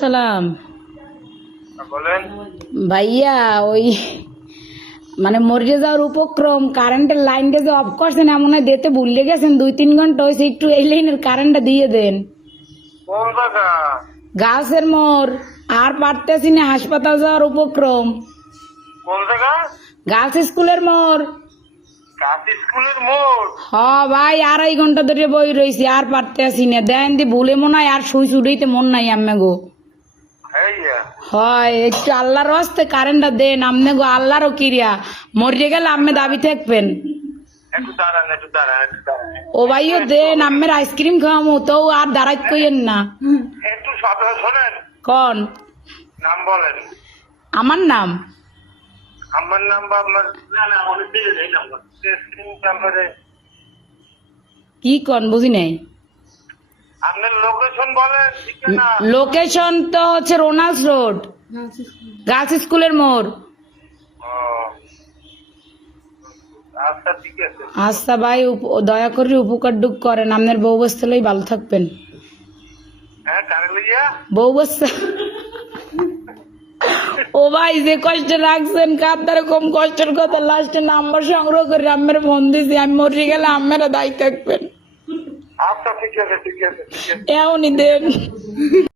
সালাম বলেন। ভাইয়া, ওই মানে মরে যাওয়ার উপক্রম, কারেন্টের লাইনটা যে অফ করছেন এমন হয় দিতে ভুলে গেছেন, 2-3 ঘন্টা হয়েছে, একটু এই লাইনের কারেন্টটা দিয়ে দেন। কোন জায়গা? গাছের মোড়, আর পারতেছি না, হাসপাতাল যাওয়ার উপক্রম। কোন জায়গা? গার্লস স্কুলের মোড়। কাশি স্কুলের মোড়। হ ভাই, 2.5 ঘন্টা ধরে বই রয়েছি, আর পারতেছি না। দেন দি ভুলে মনে হয় আর সুই ছুটাইতে মন নাই আম্মে গো। হ্যাঁ, হয় একটু আল্লাহর হস্তে কারেন্টটা দেন আমনে গো, আল্লাহরও কিরিয়া। মরে গেলে আম্মে দাবি থাকবেন। একটু দাঁড়ান। ও ভাইও দেন, আম্মের আইসক্রিম খাওয়ামু তো আর দাঁড়াইত কইেন না। একটু সাথে শোনেন। কন নাম বলেন। আমার নাম? আমার নাম বা আপনার না অনেক দিকে এই নাম্বার স্ক্রিন নাম্বারে কি কন বুঝি নাই। আপনার লোকেশন বলেন, ঠিকানা। লোকেশন তো হচ্ছে রোনাল্ডস রোড, গার্লস স্কুলের মোড়। ও, আচ্ছা ঠিক আছে। আচ্ছা ভাই, দয়া করে উপকার ডুক করেন, আপনার বউ বস্তালেই ভালো থাকবেন। হ্যাঁ, কারে লইয়া? বউ বস্তা। ও ভাই, যে কষ্ট রাখছেন কার কম কষ্টের কথা, লাস্টে নাম্বার সংগ্রহ করে আম্মের ফোন দিছি, আমি মরে গেলে আম্মেরা দায়ী থাকবেন। আচ্ছা ঠিক আছে। এমনই দেন।